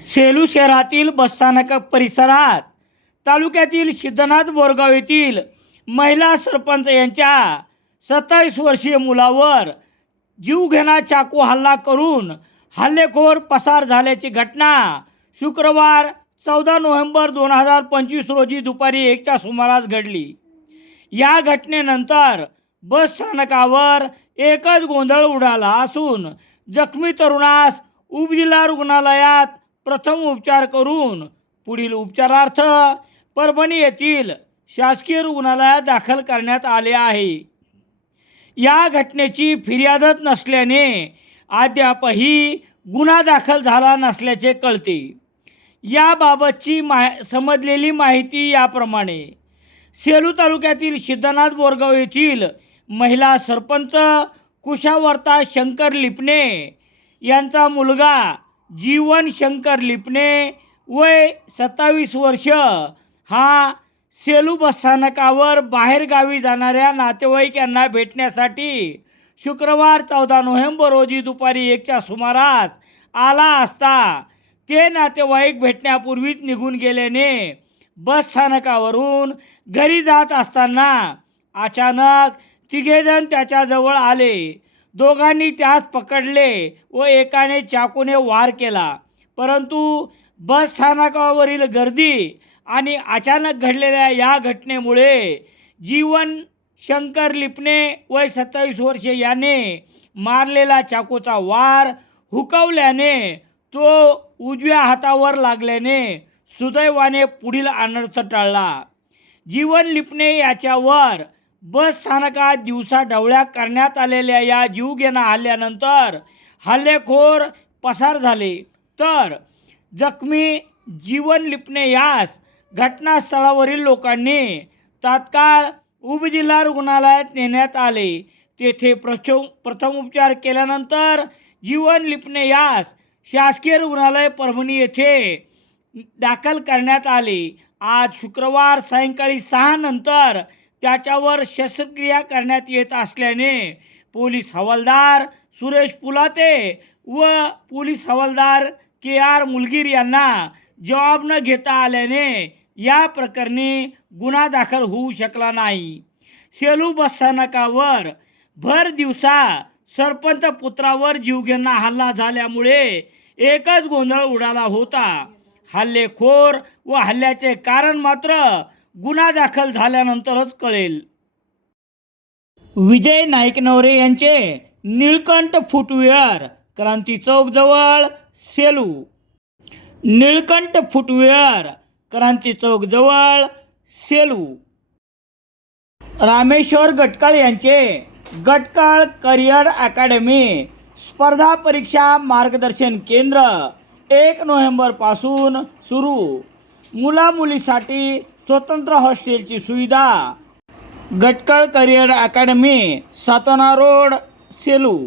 Selu शहरातील बसस्थानक परिसरात तालुक्यातील सिद्धनाथ बोरगाव येथील महिला सरपंच यांच्या सत्तावीस वर्षीय मुलावर जीवघेणा चाकू हल्ला करून हल्लेखोर पसार झाल्याची घटना शुक्रवार चौदा नोव्हेंबर दोन हजार पंचवीस रोजी दुपारी एकच्या सुमारास घडली. या घटनेनंतर बस स्थानकावर एकच गोंधळ उडाला असून जखमी तरुणास उपजिल्हा रुग्णालयात प्रथम उपचार करून पुढील उपचारार्थ परभणी येथील शासकीय रुग्णालयात दाखल करण्यात आले आहे. या घटनेची फिर्यादच नसल्याने अद्यापही गुन्हा दाखल झाला नसल्याचे कळते. याबाबतची मा समजलेली माहिती याप्रमाणे सेलू तालुक्यातील सिद्धनाथ बोरगाव येथील महिला सरपंच कुशावर्ता शंकर लिपणे यांचा मुलगा जीवन शंकर लिपणे वय सत्तावीस वर्ष. हा सेलू बसस्थानकावर बाहेरगावी जाणाऱ्या नातेवाईक यांना भेटण्यासाठी शुक्रवार चौदा नोव्हेंबर रोजी दुपारी एकच्या सुमारास आला असता. ते नातेवाईक भेटण्यापूर्वीच निघून गेल्याने बस स्थानकावरून घरी जात असताना अचानक तिघेजण त्याच्याजवळ आले. दोघांनी त्यास पकडले व एकाने चाकूने वार केला. परंतु बस स्थानकावरील गर्दी आणि अचानक घडलेल्या या घटनेमुळे जीवन शंकर लिपणे वय सत्तावीस वर्षे याने मारलेला चाकूचा वार हुकवल्याने तो उजव्या हातावर लागल्याने सुदैवाने पुढील अनर्थ टळला. जीवन लिपणे याच्यावर बस स्थानकात दिवसा ढवळ्या करण्यात आलेल्या या जीवघेणा हल्ल्यानंतर हल्लेखोर पसार झाले. तर जखमी जीवन लिपणे यास घटनास्थळावरील लोकांनी तात्काळ उपजिल्हा रुग्णालयात नेण्यात आले. तेथे प्रचो प्रथम उपचार केल्यानंतर जीवन लिपणे यास शासकीय रुग्णालय परभणी येथे दाखल करण्यात आले. आज शुक्रवार सायंकाळी सहा नंतर त्याच्यावर शस्त्रक्रिया करण्यात येत असल्याने पोलीस हवालदार सुरेश पुलाते व पोलीस हवालदार के आर मुलगीर यांना जबाब न घेता आल्याने या प्रकरणी गुन्हा दाखल होऊ शकला नाही. सेलू बसस्थानकावर भर दिवसा सरपंच पुत्रावर जीवघेणा हल्ला झाल्यामुळे एकच गोंधळ उडाला होता. हल्लेखोर व हल्ल्याचे कारण मात्र गुन्हा दाखल झाल्यानंतरच कळेल. विजय नाईकनवरे यांचे निळकंठ फुटवेअर क्रांती चौकजवळ सेलू. निळकंठ फुटवेअर क्रांती चौकजवळ सेलू. रामेश्वर गटकाळ यांचे गटकाळ करिअर अकॅडमी स्पर्धा परीक्षा मार्गदर्शन केंद्र एक नोव्हेंबरपासून सुरू. मुलामुलीसाठी स्वतंत्र हॉस्टेलची सुविधा. Gatkal career academy Satona road Selu.